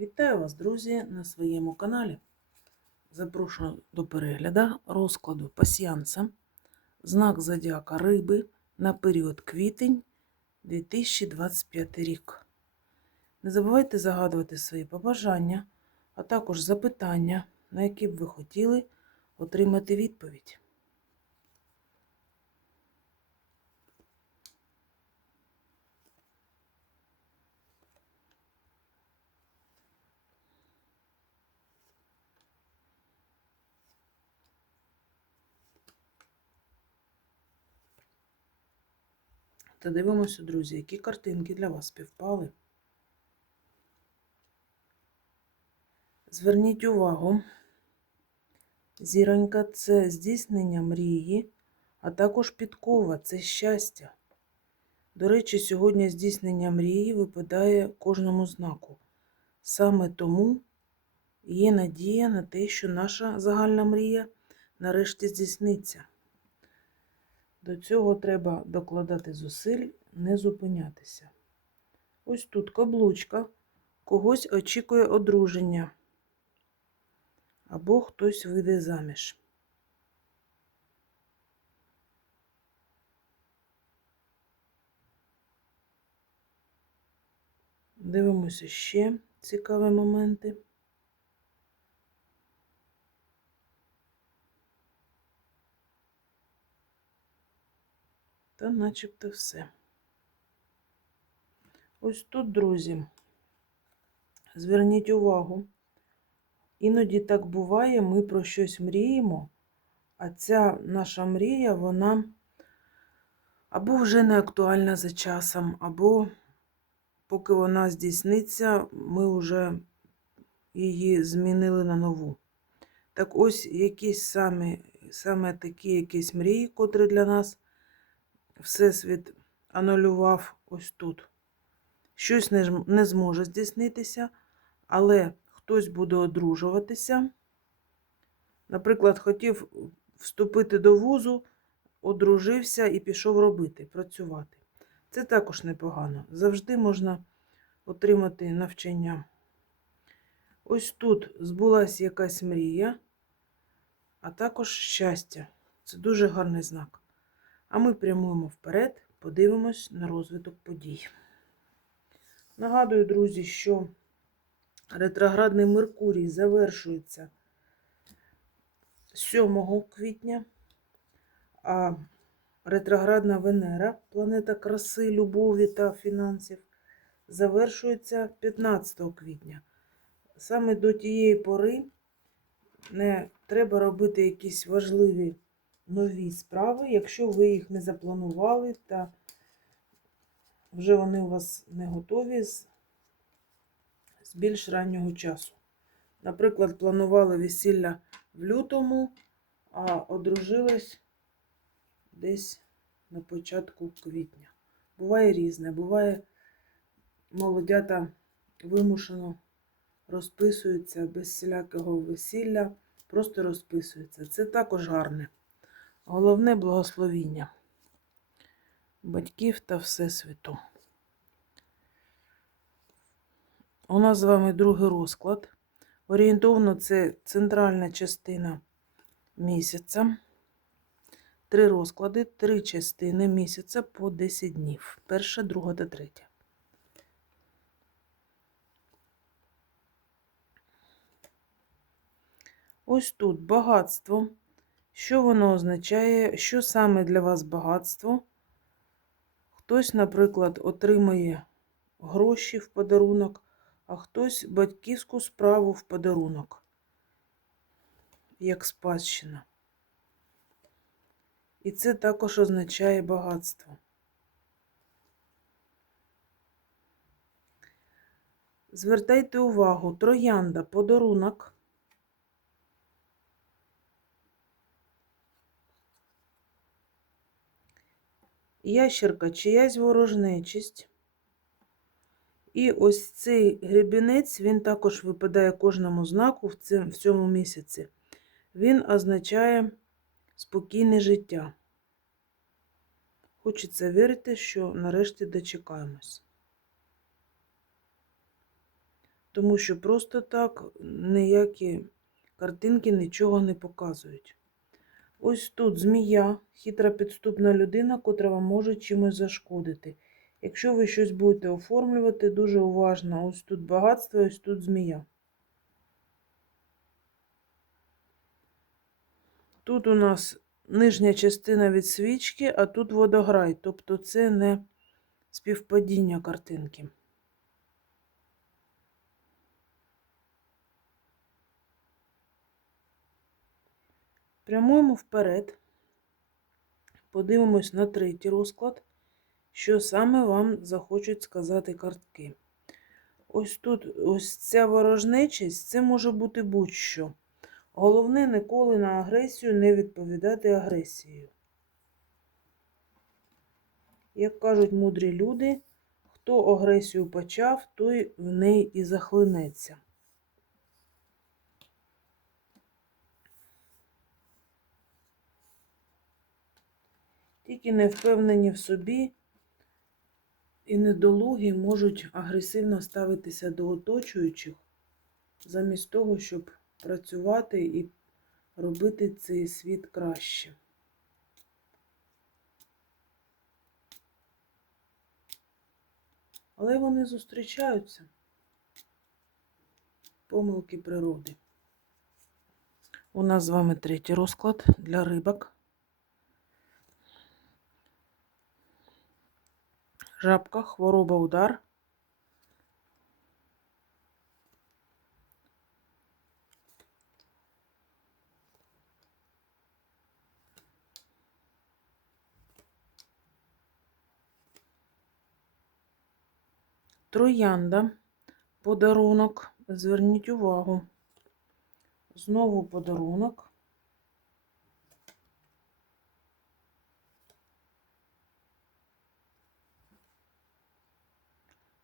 Вітаю вас, друзі, на своєму каналі. Запрошую до перегляду розкладу пасіянса, знак зодіака Риби на період квітень 2025 рік. Не забувайте загадувати свої побажання, а також запитання, на які б ви хотіли отримати відповідь. Та дивимося, друзі, які картинки для вас співпали. Зверніть увагу, зіронька це здійснення мрії, а також підкова це щастя. До речі, сьогодні здійснення мрії випадає кожному знаку. Саме тому є надія на те, що наша загальна мрія нарешті здійсниться. До цього треба докладати зусиль, не зупинятися. Ось тут каблучка, когось очікує одруження, або хтось вийде заміж. Дивимося ще цікаві моменти. Та начебто все. Ось тут, друзі, зверніть увагу. Іноді так буває, ми про щось мріємо, а ця наша мрія, вона або вже не актуальна за часом, або поки вона здійсниться, ми вже її змінили на нову. Так ось якісь саме, саме такі якісь мрії, котрі для нас Всесвіт анулював ось тут. Щось не, не зможе здійснитися, але хтось буде одружуватися. Наприклад, хотів вступити до вузу, одружився і пішов робити, працювати. Це також непогано. Завжди можна отримати навчання. Ось тут збулася якась мрія, а також щастя. Це дуже гарний знак. А ми прямуємо вперед, подивимось на розвиток подій. Нагадую, друзі, що ретроградний Меркурій завершується 7 квітня, а ретроградна Венера, планета краси, любові та фінансів, завершується 15 квітня. Саме до тієї пори не треба робити якісь важливі нові справи, якщо ви їх не запланували та вже вони у вас не готові з, з більш раннього часу. Наприклад, планували весілля в лютому, а одружились десь на початку квітня. Буває різне, буває молодята вимушено розписуються без всілякого весілля, просто розписуються. Це також гарне. Головне благословіння батьків та Всесвіту. У нас з вами другий розклад. Орієнтовно це центральна частина місяця. Три розклади, три частини місяця по 10 днів. Перша, друга та третя. Ось тут багатство. Що воно означає? Що саме для вас багатство? Хтось, наприклад, отримає гроші в подарунок, а хтось батьківську справу в подарунок, як спадщина. І це також означає багатство. Звертайте увагу, троянда подарунок. Ящерка чиясь ворожнечість. І ось цей гребінець, він також випадає кожному знаку в в цьому місяці. Він означає спокійне життя. Хочеться вірити, що нарешті дочекаємось. тому що просто так ніякі картинки нічого не показують. Ось тут змія, хитра підступна людина, котра вам може чимось зашкодити. Якщо ви щось будете оформлювати, дуже уважно. Ось тут багатство, ось тут змія. Тут у нас нижня частина від свічки, а тут водограй. Тобто це не співпадіння картинки. Прямуємо вперед. Подивимось на третій розклад, що саме вам захочуть сказати картки. Ось тут ось ця ворожнечість, це може бути будь-що. Головне ніколи на агресію не відповідати агресією. Як кажуть мудрі люди, хто агресію почав, той в неї і захлинеться. Тільки не впевнені в собі і недолугі можуть агресивно ставитися до оточуючих, замість того, щоб працювати і робити цей світ краще. Але вони зустрічаються. Помилки природи. У нас з вами третій розклад для рибок. Жабка, хвороба, удар. Троянда, подарунок. Зверніть увагу. Знову подарунок.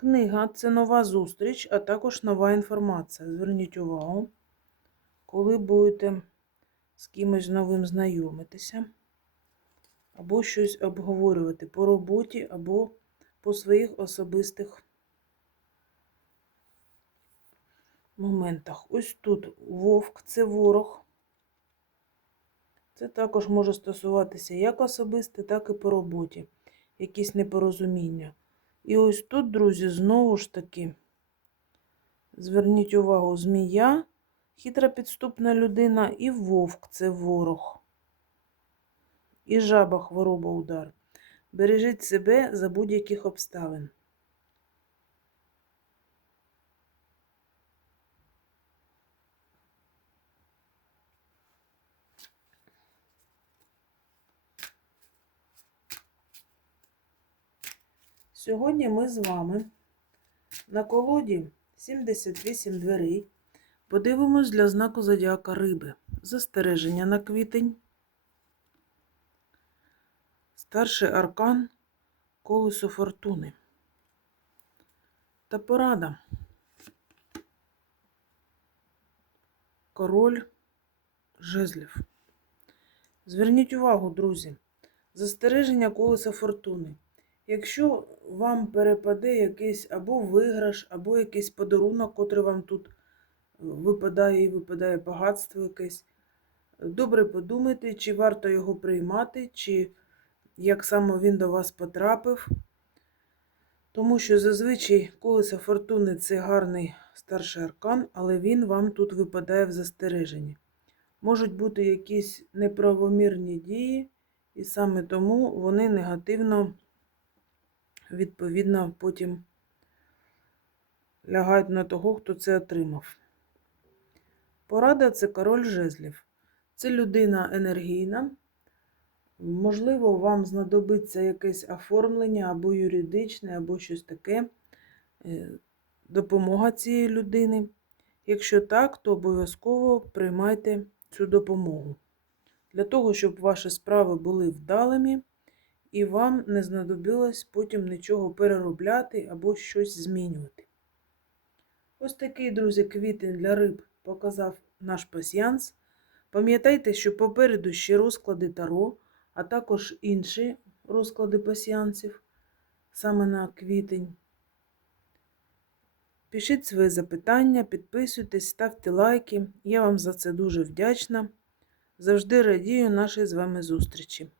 Книга це нова зустріч, а також нова інформація. Зверніть увагу, коли будете з кимось новим знайомитися, або щось обговорювати по роботі, або по своїх особистих моментах. Ось тут вовк це ворог. Це також може стосуватися як особисте, так і по роботі. Якісь непорозуміння. І ось тут, друзі, знову ж таки, зверніть увагу, змія, хитра підступна людина, і вовк це ворог. І жаба хвороба удар. Бережіть себе за будь-яких обставин. Сьогодні ми з вами на колоді 78 дверей подивимось для знаку зодіака риби. Застереження на квітень. Старший аркан колесо фортуни. Та порада. Король жезлів. Зверніть увагу, друзі. Застереження колеса фортуни. Якщо вам перепаде якийсь або виграш, або якийсь подарунок, котрий вам тут випадає і випадає багатство якесь, добре подумайте, чи варто його приймати, чи як саме він до вас потрапив. Тому що зазвичай колесо фортуни це гарний старший аркан, але він вам тут випадає в застереженні. Можуть бути якісь неправомірні дії, і саме тому вони негативно відповідно, потім лягають на того, хто це отримав. Порада це король жезлів. Це людина енергійна. Можливо, вам знадобиться якесь оформлення або юридичне, або щось таке. Е, допомога цієї людини. Якщо так, то обов'язково приймайте цю допомогу. Для того, щоб ваші справи були вдалими, і вам не знадобилось потім нічого переробляти або щось змінювати. Ось такий, друзі, квітень для риб показав наш пасіянс. Пам'ятайте, що попереду ще розклади таро, а також інші розклади пасіянців саме на квітень. Пишіть свої запитання, підписуйтесь, ставте лайки. Я вам за це дуже вдячна. Завжди радію нашій з вами зустрічі.